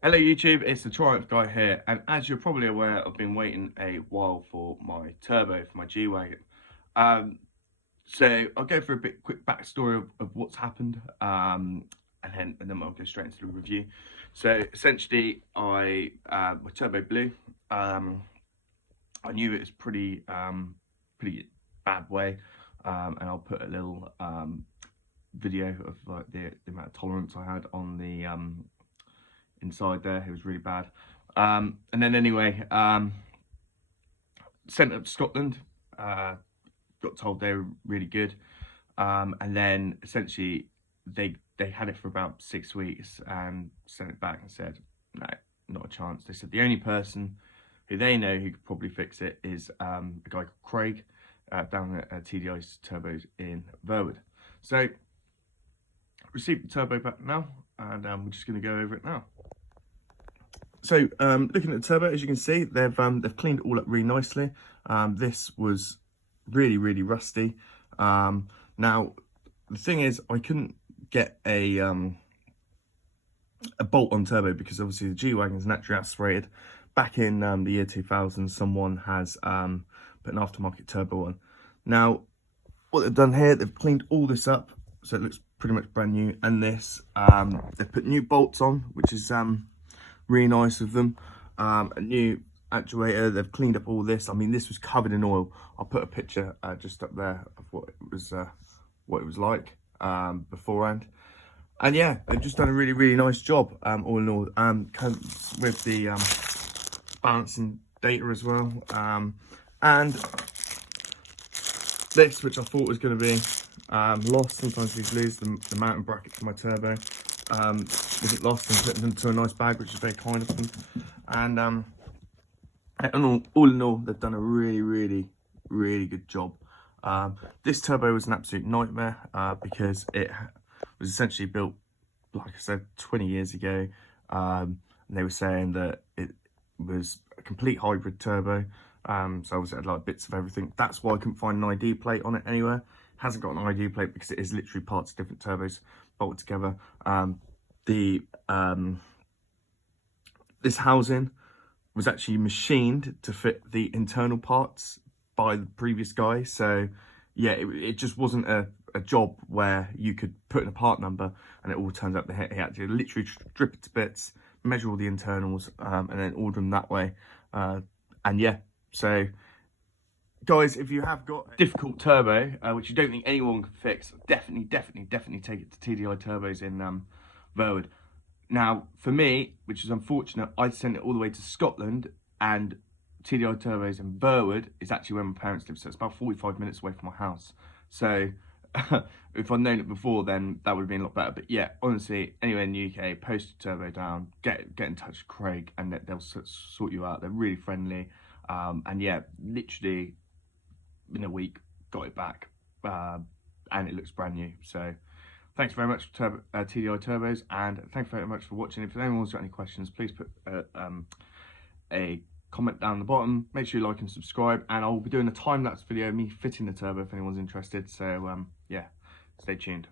Hello YouTube, it's the Triumph guy here, and as you're probably aware, I've been waiting a while for my turbo for my G-Wagon. So I'll go for a quick backstory of what's happened, and then I'll go straight into the review. So essentially, my turbo blew. I knew it was pretty bad way, and I'll put a little video of like the amount of tolerance I had on the inside there. It was really bad. And then anyway, sent up to Scotland. Got told they were really good. And then essentially they had it for about 6 weeks and sent it back and said, no, not a chance. They said the only person who they know who could probably fix it is a guy called Craig down at TDI Turbos in Verwood. So received the turbo back now, and we're just going to go over it now. So looking at the turbo, as you can see, they've cleaned it all up really nicely. This was really rusty. Now the thing is, I couldn't get a bolt on turbo because obviously the G-Wagon is naturally aspirated. Back in the year 2000, someone has put an aftermarket turbo on. Now what they've done here, they've cleaned all this up so it looks pretty much brand new, and this they've put new bolts on, which is really nice of them. A new actuator. They've cleaned up all this. I mean, this was covered in oil. I'll put a picture just up there of what it was like beforehand. And yeah, they've just done a really nice job. All in all, comes with the balancing data as well. And this, which I thought was going to be lost. Sometimes we lose the mounting bracket for my turbo. Wasn't lost, and put them into a nice bag, which is very kind of them. And all in all, they've done a really good job. This turbo was an absolute nightmare because it was essentially built, like I said, 20 years ago. And they were saying that it was a complete hybrid turbo. So obviously it had like bits of everything. That's why I couldn't find an ID plate on it anywhere. Hasn't got an ID plate because it is literally parts of different turbos bolted together. This housing was actually machined to fit the internal parts by the previous guy. So yeah, it just wasn't a job where you could put in a part number and it all turns out that he had to literally strip it to bits, measure all the internals, and then order them that way. And yeah, so guys, if you have got a difficult turbo, which you don't think anyone can fix, definitely take it to TDI Turbos in Verwood. Now, for me, which is unfortunate, I sent it all the way to Scotland, and TDI Turbos in Verwood is actually where my parents live, so it's about 45 minutes away from my house. So if I'd known it before, then that would have been a lot better. But yeah, honestly, anywhere in the UK, post a turbo down, get in touch with Craig, and they'll sort you out. They're really friendly, and yeah, literally in a week got it back, and it looks brand new. So thanks very much to TDI Turbos, and thanks very much for watching. If anyone's got any questions, please put a comment down the bottom. Make sure you like and subscribe, and I'll be doing a time-lapse video of me fitting the turbo if anyone's interested. So yeah, stay tuned.